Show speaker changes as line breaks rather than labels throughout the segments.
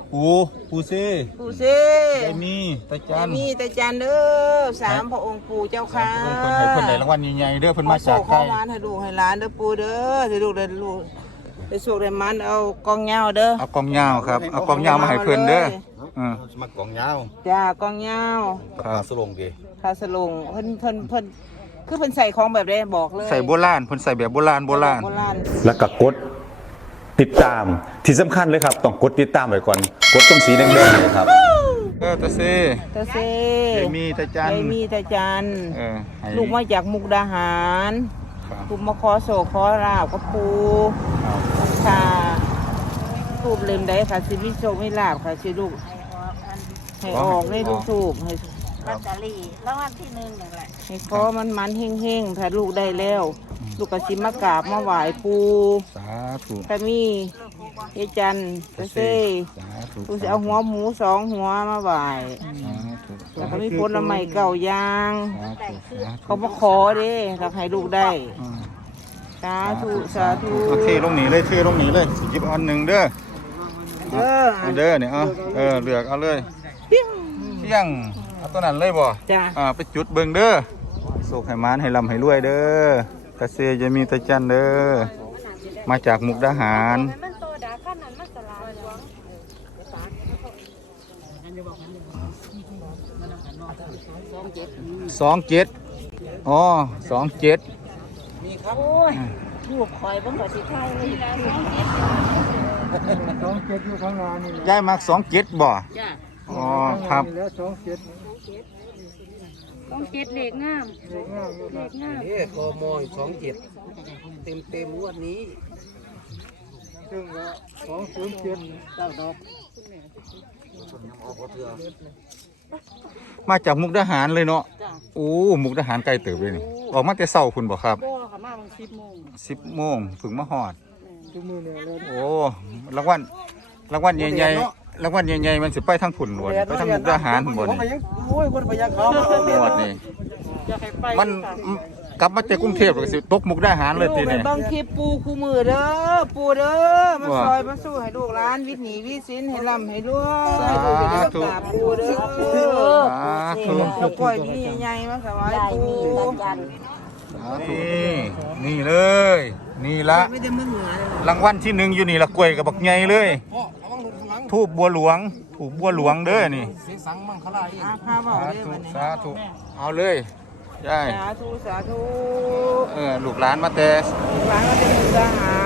ปูเซ่
ปู่เซ่
ยายมีตาจัน
มีแต่จันเด้อสามพระองค์ปู่เจ้าค่ะ
คนให้คนได้รางวัลใหญ่ๆเด้อเพิ่นมาจาก
ข
ไกล
อร้านให้ลูกให้หลานเด้อปู่เด้อให้ลูกได้สุขได้มันเอากองเหย้าเด้อ
เอากองยาวครับเอากองยาวมาให้เพิ่นเด้อ
สมัครกองยาว
จ้ากองเหย้า
ครับ
สลงดี
คาสลงเพิ่นคือเพิ่นใส่ของแบบใดบอกเลย
ใส่โบราณเพิ่นใส่แบบโบราณ
โบราณ
แล้วก็กดติดตามที่สำคัญเลยครับต้องกดติดตามไว้ก่อนกดตรงสีแดงๆเลยครับ
ตาเซ่
ตาเซ่
ยายมีตาจัน
ยายมีตาจัน
ให้
ลูกมาจากมุกดาหาร
ครับ
ลูกมาขอโศกขอลาบกับปู
ครับ
ค่ะทูบเล่มใดค่ะสิมิโชคไม่ลาบค่ะสิลูกให้ออกให้ลูกทูบให้
ลอตเตอรี่รางวัลที่1นั่นแหละ
ให้ขอมันเฮงๆถ้าลูกได้แล้ว ลูกก็สิมากราบมาไหว้ปู
สาธุ
ตามีเอจันตาเซ่
สาธุ
ลูกจะเอาหัวหมู2 หัวมาไหว้
สาธุ
แล้วก็มีผลไม้เก่าย่าง
สาธุสาธุ
เขามาขอเด้ถ้าให้ลูกได้ สาธุสาธุ
เอาเทลงนี้เลยเทลงนี้เลยสิหยิบอันหนึ่งเด้อ
เด้อ
เอาเด้อเนี่ยเลือกเอาเลยเที่ยงเอาตัวนั้นเลยบ่
จ้า
ไปจุดเบิ่งเด้อโศกให้มานให้ลำให้รวยเด้อตาเซยายมีตาจันเด้อมาจากมุกดาหาร
มันโตดาขั้นนั้นมันสลายหลวง
27อ๋อ27
โอ้ยลูกคอยเบิ่งก็สิไทยเลยแล้ว27
ยายมัก27บ่
จ้ะ
อ๋อครับ
27เลขงามเลขงาม
คอมอย27เต็มงวดนี้
มาจากมุกดาหารเลยเนาะโอ้มุกดาหารไกลเติบเลยนี่ออกมาแต่เช้าพุ่นบ่ครับ
บ่ค่ะมาบาง10 โมง
10 โมงถึงมาฮอดโอ้รางวัลใหญ่ๆรางวัลใหญ่ๆมันสิไปทางพุ่นหลวดไปทางมุกดาหารพุ่นบ่นี่
โอ้ยคนพยักเขา
หมดนี่
อยากให้ไป
มันกลับมาจากกรุงเทพก็สิตกมุกดาหารเลย
ลูก
ที
ไป
นี้
เบังคลิปปูคู่มือเด้อปูเด้อมาซอยมาสู้ให้ลูกหลานวิถีวิสินให้ร่ำให้รวยให้ลูกได้กราบปูเด้อ
สาธุ
เราปล่อยที่ใหญ่ๆมาถวายปู
นี่เลย นี่ละ
ไม่ได้มึงเหนือเลย
รางวัลที่หนึ่งอยู่นี่ละกล้วยกับบักใหญ่เลยทูบบัวหลวงเด้อนี่
เสียงสังมังคลาอีก
พาบอก
สา
เลย
ธุ
วันนี้
สาธุเอาเลยได้
สาธุสาธุ
ลูกหลานมาแต่
ลูกหลานก็จะเป็นทหาร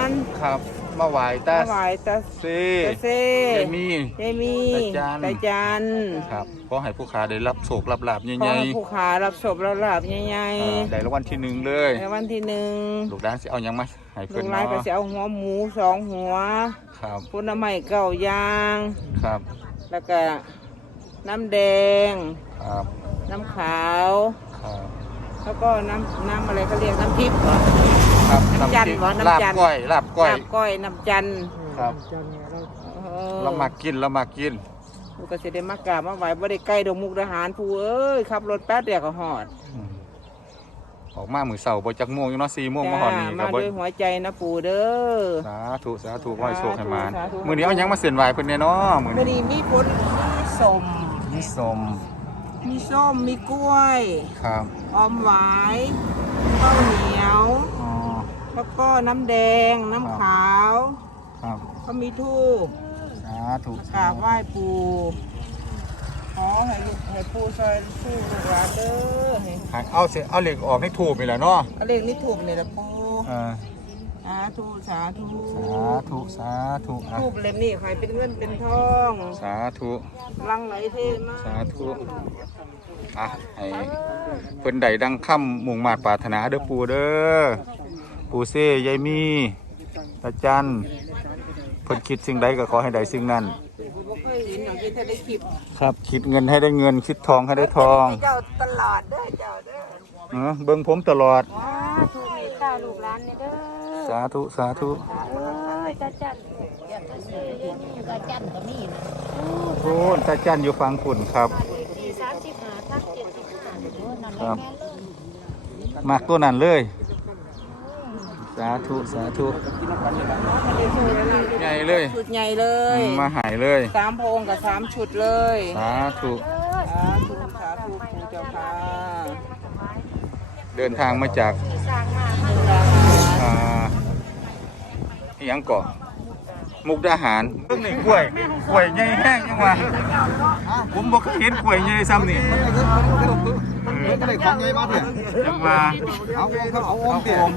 ครับมาไหว้ตา
ถวายตา
เซ
เซ่
ยายมี
ยายมี
ตาจัน
ตาจัน
ครับขอให้ผู้ค้าได้รับโชครับลาภ
ข
ให
อ
ญ่
ให้ผู้ขารับศพรับลาบใหญ่
ๆได้รางวัลที่หนึ่งเลย
ๆในวันที่1
ลูกหลานสิเอาหยังมาให้
ลู
เพิ่น
กหลานก็
เนาะ
จะเอาหัวหมู2 หัว
ครับ
ผลไม้เก่าย่าง
ครับ
แล้วก็น้ำแดง
ครับ
น้ำขาว
ครับ
แล้วก็น้ำอะไรเขาเรียกน้ำทิพย์เหรอ
ครับ
น้ำจันทร์
พริก
เหรอ
ลาบ
น้ำจันทร์
ก้อยลาบก้อย
ลาบก้อยน้ำจันทร์
ครับ
เออ
เรามากิน
ลูกก็จะได้มากราบมาไหว้บ่ได้ใกล้ดงมุกดาหารผู้เอ้ยขับรถแป๊บเดียวก็ฮอด
อืมออกมามื้อเช้าบ่จักโมงอยู่เนาะ4 โมงมาฮอดนี่
มา
ก็บ่
ด้วยหัวใจนะปู่เด้อ
สาธุสาธุขอให้โชคให้มาน
สาธุ
มื้อนี้เอาหยังมาเส้นไหว้เพิ่นแน่เนาะมื้อ
มื้อ
นี้
นี้มีผลมีสม
มีสม
มีส้มมีกล้วย
ครับ
อมหวายข้าวเหนียว
อ๋อ
แล้วก็น้ำแดงน้ำขาว
ครับ
ก็มีทูบ
สาธุ
กราบไหว้ปู่ขอให้ปู่ช่วยสู้ลูกหลานเด้อให้
เอาเหล็กออกให้ถูกนี่แหละเนาะ
เอาเลขนี้ถูกเนี่ยละปู่
เออ
สาธุสาธุ
สาธุอ่ะ
ทูบเล่มนี้ใครเป็นเงินเป็นทอง
สาธุ
ลังไหลเทมา
สาธุอ่ะให้เพิ่นได้ดังค่ำมุ่งมาตรปรารถนาเด้อปู่เด้อปู่เซ่ยายมีตาจันเพิ่นคิดสิ่งใดก็ขอให้ได้สิ่งนั้น
บ่เคยเห็นอย่างที่ท่านได้คลิป
ครับคิดเงินให้ได้เงินคิดทองให้ได้ทอง
ให้เจ้าตลอดเด้อเจ้าเด้อ
เบิ่งผมตลอด
ว้าถูกเมตตาลูกหลานเนี่ยเด้อ
สาธุสาธุ
เอ้ยตาจันอยากจะซื้อเยอะนี่ตาจันก็มีนะ
โอ้ตาจันอยู่ฟังฝุ่นครับ
ที่35ทัก75โอ้นั่นแห
ครั
ละ
บ
แม่นเลย
มากตัวนั้นเลย
เ
สาธุสาธุใหญ่เลย
ชุดใหญ่เลย
มาหายเลย
3 พระองค์กับ 3 ชุดเลย
สาธุ
สาธุสาธุครูเจ้าค่ะ
เดินทางมาจากอ่าอิหยังเกาะมุกดาหารเพิ่งนี่กล้วยใหญ่แห้งจังหวะผมบ่เคยเห็นกล้วยใหญ่ซ้ำนี่
ก็เลยของไงมาเถอะ
จังหวะ
เอาองค์เถอะ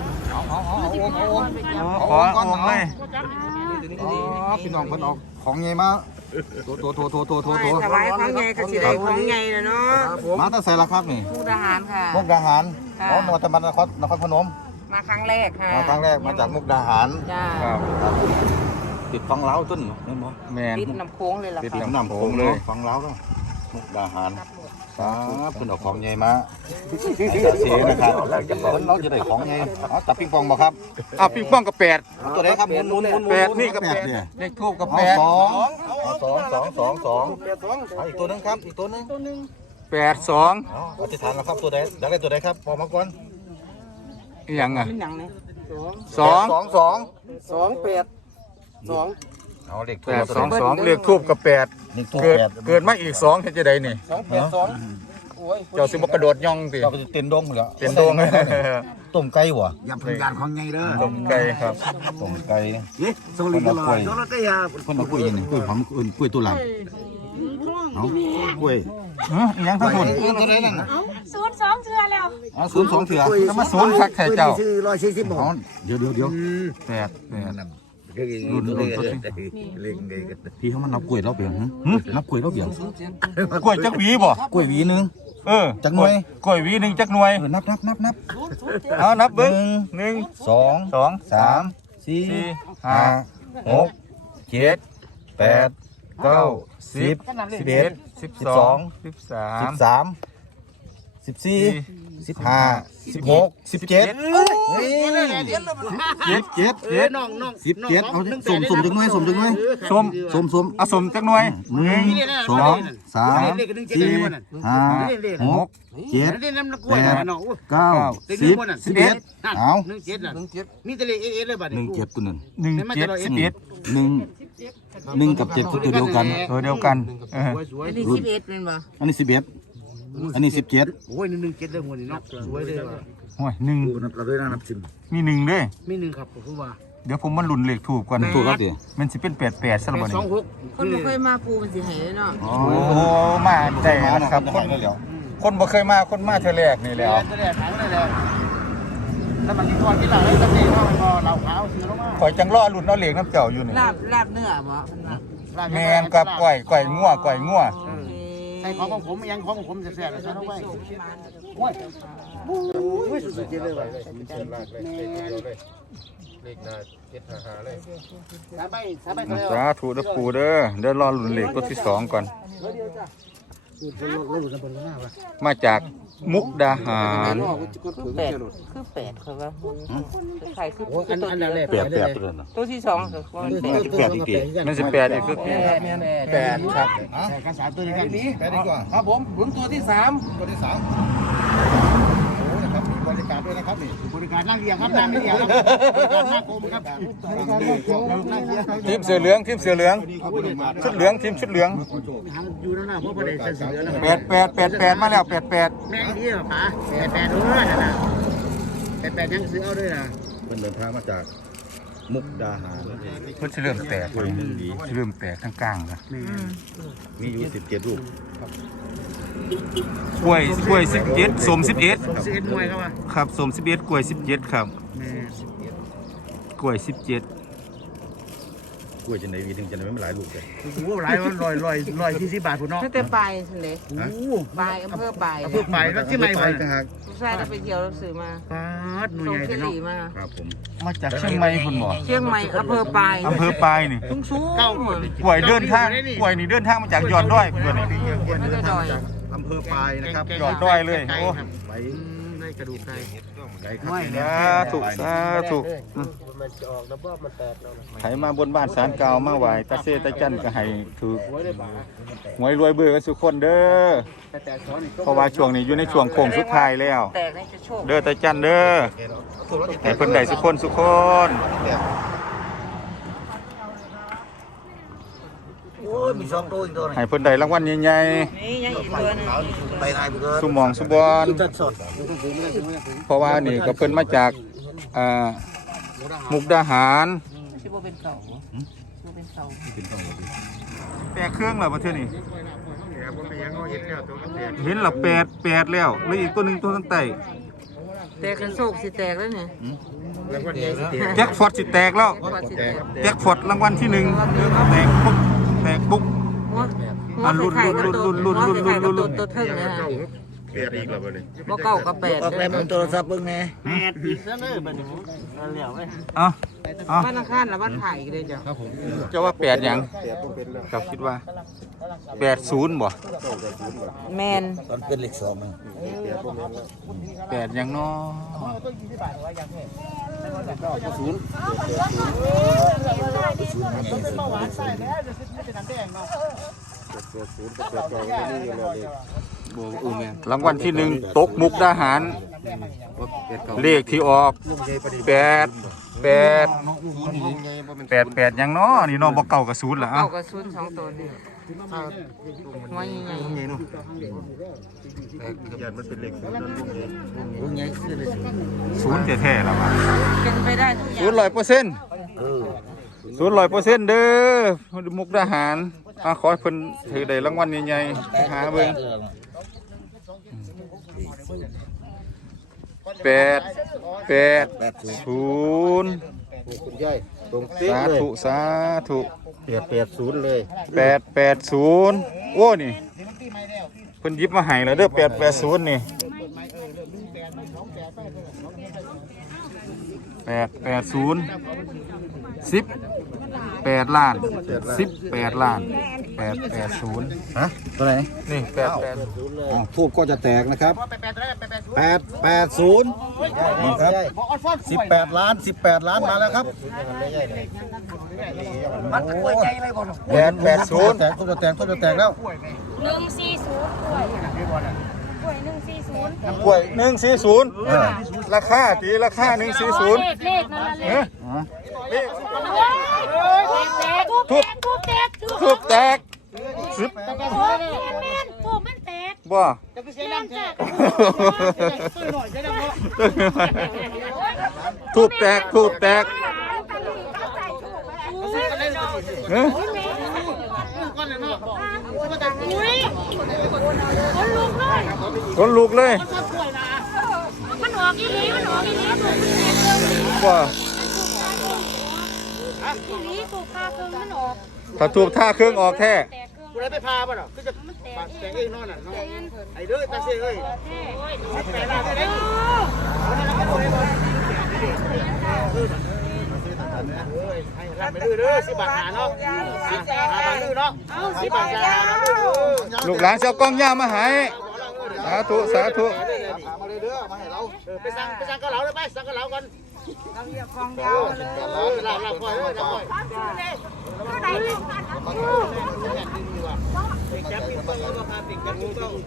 เอา
ขอองค์เลย
พี่น้องเพิ่นออกของไงมาโต
ถวายของใหญ่ก็สิได้ของใหญ่แล้วเนาะ
มาตั้งแต่ละครับนี่
มุกดาหารค่ะ
มุกดาหารอ๋อมาจากนครพนม
มาครั้งแรกค่ะ
มาครั้งแรกมาจากมุกดาหาร
จ้า
ครับ
ติดฟังเล้าต้นเห็นบ่
แมน
ติดน้ำโค้งเลยล่ะ
ติด
ค่ะ
น้ำโขงเลย
ฟังเล้าแล้วมุกดาหารครับเพิ่นเอาของไงมาเสียนะครับเพิ่นเราจะได้ของไงอ๋อตับปิงปองบ่ครับ
อ้าวปิงป้องกับแปด
ตัวไหนครับหมุน
แปดนี่กับแปด
เนี่ย
เลขทูบกับ
เอา
แปด
สองเอาอีกตัวนึงครับอีกตัวนึง
8 2
เอาอธิษฐานแล้วครับตัวใดอยากได้ตัวใดครับบอกมาก่อน
อีหยังอ่ะ
เป็นหยังเนี่ย
2
2เอาเลข
8 2 2เลขทูบกับแปด
นี่ตัว
เกิดมาอีก2เฮ็ดจะได้นี่
โอ้ย
เจ้าสิบ่กระโดดย่องติ
เราไปเต้นดงเหรอ
เป็นดง
ต้มไก่บ่
ยำพันยานของไงเด้อ
ต้มไก่ครับ
ต้มไก่
เอ๊ะโซลินก็ลอยโซลเตีย
คนเอากล้วยยังนี่กล้วยหอมกล้วยตัวหลังเอากล้วย
อีหยังทั้งคน
ตัวไหนนั่น
02เทื่อแล้ว
อ๋อ02เถื่อ
จะมาสวนคักแท้เจ้า
ซื้อ140บา
อ๋อ
ท
เดี๋ยว
แปด
รุ่นตัวเล็กเด็ก
พี่เขามันนับกล้วยเราเปลี่ยนนับกล้วยเราเปลี่ยน
กล้วยจักหวีบ่
กล้วยหวีนึง จักหน่วย
กล้วยหวีหนึงจักหน่วย
นับ
เอานับเบิ่ง1
2
2 3
4
5
5 6 7 8 9 10 11
12 13
13 14 15 16 17นี่17น้อง17เอาสมจังหน่วย
ส้ม
สม
เอาสมจักหน่วย
1 2 3 4 5 6 7 8 9 10 11เอา
มีแต่เลขเอเลยบัดนี้
17ตัวนั้น
1 7 11
1กับ7ตัวเดียวกัน
ตัวเดียวกัน
อันนี้11เป็นบ่
อันนี้11อันนี้17
โอ้ย17เลยหัวนี่เนาะสวยเลยว่ะ
โอ้ยหนึ่ง
นับเราด้วยนะนับชิม
มีหนึ่งเด้
มี1ครับผมว่า
เดี๋ยวผมมันหลุนเลขถูกก่อน
ถูกแล้วดิ
มันสิเป็น88ซะแล้วบ่นี่
26
คนบ่เคยมาปูมันสิให้เลยเนาะ
โอ้โหมาได้นะครับคน
ได้แล้ว
คนบ่เคยมาคนมาเทื่อแรกนี่แหล้ว
จะได้ถามได้แล้วแล้วมันก่อนที่เราได้สักทีเราเราขาวซื้อลงมา
ข่อยจังรอรุ่นเอาเลขน้ำเจ้าอยู่นี่
ลาบเนื้อบ่เพิ่นว่า
แม่นกับก้อยงัว
ใส่ของผมยังของผมแซ่บๆใส่ลงไปโอ้ยโอ้ยสุดๆเลยว่ะสาไปเลย
สาธุเด้อปู่เด้อเดี๋ยวรอรุ่นเลขตัวที่2ก่อน มาจากมุกดาหาร
คือ8คือว่าใครคือ
อันนั้นแหละ
8ตัวนั้น
ตัวที่2คือว่ามัน8
8อีกที
มันสิ8อีกคือ8ครับ
ใส่กัน3ตัวนี้ครับนี้
8ดีกว่า
ครับผมหมุนตัวที่3
ตัวที่3โอ้นะครับมีบริการด้วยนะครับนี่
บริการนั่งเรียงครับนั่งไม่เรียงครับบริการหน้าโกมครับบริการหน้าโกมนั่งเรียงครับ
ทีมเสือเหลืองชุดเหลืองทีมชุดเหลือง
อยู่ด้านหน้าเพราะประเด็นเสือแล้ว
88มาแล้ว88
แม่งดีเหรอป๋า8ด้วยนะ8ยังซื้อเอาด้วยนะ
เป็นเดินทางมาจากมุกดาหาร
เพิ่นสิเริ่มแตกเลยสิเริ่มแตกทั้งกลางนะ
มีอยู่17รูป
กล้วย17สม11
11หน่วยครับว่า
ครับสม11กล้วย17ครับ
แม่
กล้วย17
กล้วยจะไหนวีถึงจะไหนไม่หลายลูกเลย
โอ้โหหลายวัน140 บาทพุ่นเนาะ
ตั้งแต่ปลายซั่นเด้
โอ้โห
ปลายอำเภอปลาย
เพื่อไปแล้วที่ไม่ไป
ต่างหาก
ผู้ชายเราไปเที่ยวเราซื้อมา
ปาดหน่วย
ส่ง
ใหญ่
เค
เนาะ
ลีมา
ครับผม
มาจากเชียงใหม่พุ่นบ่
เชียงใหม่อำเภอปลาย
อำเภอปลายนี่
สูง
เก้า
เหมือน
กล้วยเดินทางกล้วยนี่เดินทางมาจากยอดดอยพุ่นนี่
ไม่ได้ดอย
อำเภอปลายนะครับ
ยอดดอยเลยโอ้
ไป
ได้กระดูกไก่
ไกลครับ
สาธุ
มันจะออกแล้วบ่มันแตกแล้วนะ
ไถมาบนบ้านศาลเก่ามาไหว้ตาเซตาจันก็ให้ถูกหวยรวยเบื่อกันทุกคนเด้อเพราะว่าช่วงนี้อยู่ในช่วงโค้งสุดท้ายแล้ว
แตกในจะโชค
เด้อตาจันเด้อให้เพิ่นได้ทุกคนทุกคน
โอ้ยมี2ตัวอีกตัวนึง
ให้เพิ่นได้รางวัลใหญ่
นี่ยังอีกตัวนึง
ไปไหนบ่เกิน
ๆสุหมองสุบอน
จัดสด
เพราะว่านี่ก็เพิ่นมาจากมุกดาหาร
สิบ่เป็นเก่าบ่เป็นเก่า
แต่เครื่องแล้วบ่เทื่อนี่เห็นละ8แล้วแล้วอีกตัวหนึงตัวข้างใต้
แตกกันโชคสิแตกแล้วเนี่ย
แจ็คฟอตสิแตกแล้ว
ว่าสิแตก
แจ็คฟอตรางวัลที่1แตกปุ๊บแตกปุ๊บ
หัวตัวเทิงนะฮะบ่เก่ากับแปด
ออกแล้วมันโทรศัพท์เบิ่งแน่8อีกซะเด้อบัดนี้แล้วเว้ย
เอาเอา
บ้านอังคารแล้วบ้านไผ่อีกเลยจ้ะ
เจ้าว่า8หยังเจ้าคิดว่า80บ่
แมน
ตอนเป็นเลข2นึง
8หยังน้อ รางวัลที่1ตกมุกดาหาร เลขที่ออก8ยังเนาะนี่เนาะบ่เก่ากับศูนย์ล่ะ
เก่า
เอ้า
กับศูนย์2ตัวนี่หัวใหญ่
ลุงใหญ่คือเลย
ศูนย์แท้ๆล่ะว่า
ๆเป็นไปได้ทุกอย่าง
ศูนย์100%เด้อมุกดาหารขอให้เพิ่นถือได้รางวัลใหญ่ๆหาเบิ่ง880
คุณยายตรงเป๊ะ
สา
เลย
ธุสาธุ
880เลย
880โอ้นี่เพิ่นหยิบมาให้แล้วเด้อ880นี่18ล้าน18ล้าน880
ฮะตัวไหน
นี่880
ทูบก็จะแตกนะครับ880นี่ครับ18 ล้านมาแล้วครับ
มันกล้วยใหญ่เลยบ่
880
แตกทูบจะแตกแล้ว
กล้วย
กล้วย140
140
ราคาตีราคา140
เลขนั่นละเล
เฮ้
ข
นี่
ทูบแตก
ซึบ
แม่นทูบมันแตก
บ่
แม่นจ้ะ
ทูบแตกเฮ้ย
อุ้ยคนลุกเลย
คนลุกเลย
มันออกอีหลีถูกมันแตกเลย
บ่
อีหลีถูกพาเครื่องมันออก
ถ้าทูบท่าเครื่องออกแท้
แตกเครื่อง
กูได้ไปพาบ่เนาะคือจะ
มันแตก
แตกเองนอนน่ะไอ้เด้อตาเซ่เอ้ย
แตกได้
รับไปดื้อเด้อ10 บาทหาเนาะหาบาทดื้อเนาะ10 บาทหาเนาะ
ลูกหลานเจ้ากล้องย่ามาให้สาธุ
มาเลยเด้อมาให้เราไปสั่งกะเหลาเลยไปสั่งกะเหลากัน
เราเรียกกองยาวเลย
ลาปล่อยลาปล่อยแก๊ปปิ้งต้องมาพาปิ่งแก๊ปปิ้งต้อง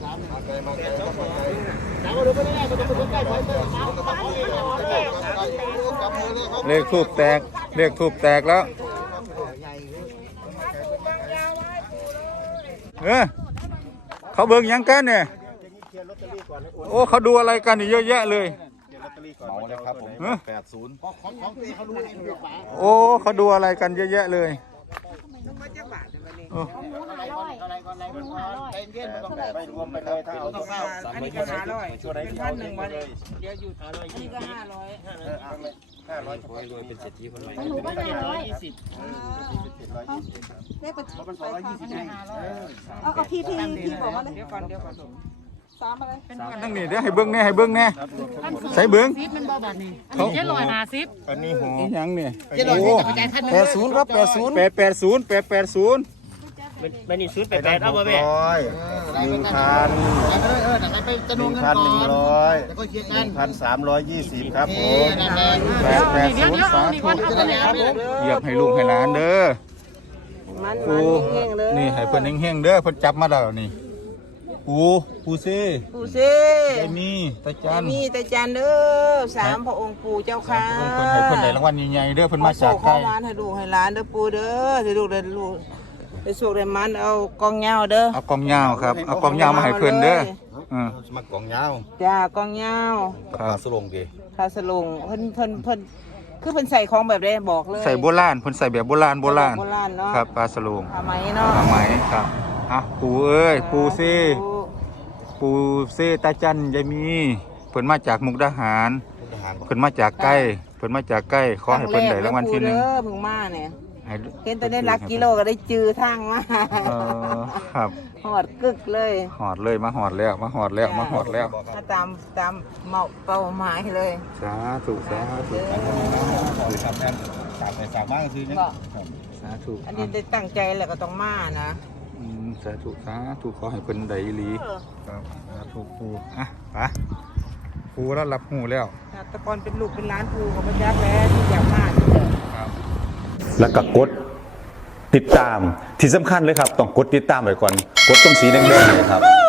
แล้วก็ดูไปได้ก็ต้องใกล้ไป
เลขทูบแตกแล้วเขาเบิ่งหยังกันเนี่ยโอ้เขาดูอะไรกันนี่เยอะแยะเลย
เหมาเลยครับผม
ฮะ
80
โอ้เขาดูอะไรกันเยอะแยะเลยโอ้
ไม่รวมไปเลยถ้าเอาต้องเข้า
อันนี้ก็500เป็น1,000บ่เนี่ยเดี๋ยวอยู่อันนี้ก็500
หนูก็500
เอาพี่บอกว่าเลย
เดี๋ยวก่อน
นั่งนี่เดี๋ยวให้เบิ่งแน่ใส่เบิ่ง
มันบ่บาทนี่
เขา
750
อันนี้หอหยังเนี่ย
700
โอ้
จ่าย1,000
80ครับ80
880
เป็นนี่ชุด8เอาบ่แม่
1,000
ไหนไปจะนูเงินก่อนแล้วก็เคลียร์กัน
1,320ครับผม
880สาธุเหยียบให้ลูกให้หลานเด้อ
มัน
ปู
เฮงๆเลย
นี่ให้เพิ่นเฮงๆเด้อเพิ่นจับมาแล้วนี่ปูซี่
ปูเซ่
ยายมีตาจัน
มีแต่จันเด้อสามพระองค์ปู่เจ้าค่ะ
เพิ่นให้เพิ่นได้รางวัลใหญ่ๆเด้อเพิ่นมา
โศ
จาก
ก
ไกล
ข้าวหวานให้ลูกให้หลานเด้อปู่เด้อให้ลูกได้โศกได้มันเอากองเหงาเด้อ
เอากองยาวครับเอากองยาวมาให้เพิ่นเด้อ
สมัครกองยาว
จ้ากองเหงา
ครับ
สลงดิ
คาสลงเพิ่นคือเพิ่นใส่ของแบบใดบอกเลย
ใส่โบราณเพิ่นใส่แบบโบราณ
โบราณเนาะ
ครับปลาสโลง
ผ้าไหมเนาะ
ผ้าไหมครับอ่ะปูเอ้ยปูซี่ปูซี่ตาจันยายมีเพิ่นมาจากมุกดาหาร
ทหาร
เพิ่นมาจากใกล้เพิ่นมาจากใกล้ขอให้เพิ่นได้รางวัลที่หนึ่ง
เด้อเพิ่งมาเนี่ย
ให้
เห็นแต่ได้รักกิโลก็ได้จือทางมา
ครับ
หอดกึกเลย
หอดเลยมาหอดแล้วมาหอดแล้วมาหอดแล้ว
มาตามเป้าหมายเลย
สาธุสาธุ
ครับแม่ฝากมากซื้อเนี่ย
สาธุ
อันนี้ได้ตั้งใจแล้วก็ต้องมานะ
สาธุสาธุขอให้เพิ่นได้อีหลีครับสาธุปูอ่ะไปปูแล้วรับหูแล้ว
แตะกอนเป็นลูกเป็นหลานปูของพระเจ้าแล้วที่อยากมาที่เดิม
ครับ
แล้วก็กดติดตามที่สำคัญเลยครับต้องกดติดตามไว้ก่อนกดตรงสีแดงๆเนี่ยครับ